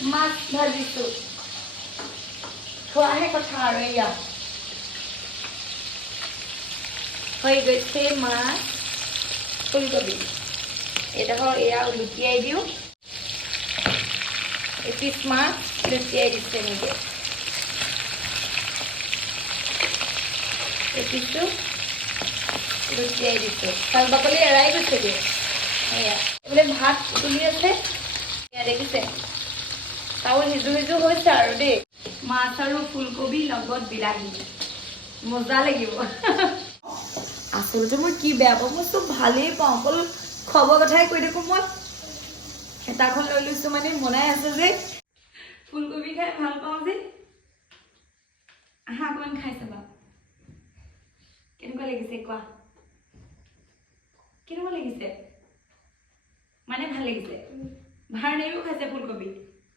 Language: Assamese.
মাছ ভাজিছো খোৱাহে কথা আৰু এয়া হৈ গৈছে মাছ ফুলকবি এডোখৰ এয়া লুটিয়াই দিওঁ এপিচ মাছ লুটিয়াই দিছে নেকি এপিচটো লুটিয়াই দিছোঁ চাল বাকলি এৰাই গৈছেগৈ এয়া এইবোলে ভাত তুলি আছে এয়া দেখিছে চাউল সিজু সিজু হৈছে আৰু দেই মাছ আৰু ফুলকবি লগত বিলাহী মজা লাগিব আচলতে মই কি বেয়া পাওঁ মই চব ভালেই পাওঁ অকল খোৱা কথাই কৈ থাকোঁ মই হেতাখন লৈ লৈছোঁ মানে বনাই আছে যে ফুলকবি খাই ভাল পাওঁ যে আহা অকণমান খাই চাবা কেনেকুৱা লাগিছে কোৱা কেনেকুৱা লাগিছে মানে ভাল লাগিছে ভাৰ নেৰিও খাইছে ফুলকবি